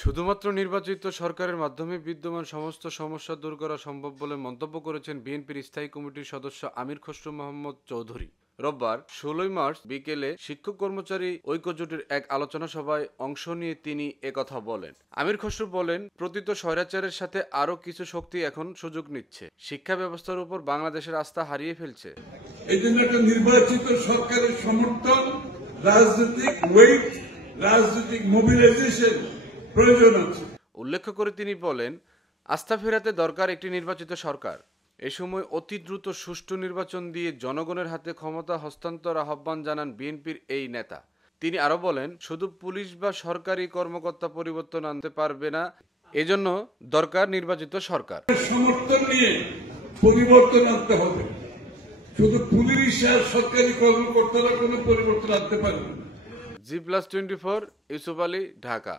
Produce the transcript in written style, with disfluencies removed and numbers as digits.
শুধুমাত্র নির্বাচিত সরকারের মাধ্যমে বিদ্যমান সমস্ত সমস্যা দূর করা সম্ভব বলে মন্তব্য করেছেন বিএনপির স্থায়ী কমিটির সদস্য আমির খসরু মাহমুদ চৌধুরী। রোববার ১৬ মার্চ বিকেলে শিক্ষক কর্মচারী ঐক্যজোটের এক আলোচনা সভায় অংশ নিয়ে তিনি একথা বলেন। আমির খসরু বলেন, প্রতীত স্বৈরাচারের সাথে আরও কিছু শক্তি এখন সুযোগ নিচ্ছে, শিক্ষা ব্যবস্থার উপর বাংলাদেশের আস্থা হারিয়ে ফেলছে। এই জন্য একটা নির্বাচিত সরকারের সমর্থন, রাজনৈতিক ওয়েট, রাজনৈতিক মোবিলাইজেশন প্রয়োজন আছে। উল্লেখ করে তিনি বলেন, আস্থা ফেরাতে দরকার একটি নির্বাচিত সরকার। এ সময় অতি দ্রুত সুষ্ঠু নির্বাচন দিয়ে জনগণের হাতে ক্ষমতা হস্তান্তর আহ্বান জানান বিএনপির এই নেতা। তিনি আরও বলেন, শুধু পুলিশ বা সরকারি কর্মকর্তা পরিবর্তন আনতে পারবে না, এজন্য দরকার নির্বাচিত সরকার। সমর্থন নিয়ে পরিবর্তন আনতে হবে। শুধু পুলিশ আর সরকারি কর্মকর্তারা কোনো পরিবর্তন আনতে পারবে না। G+24, ইউসুফ আলী, ঢাকা।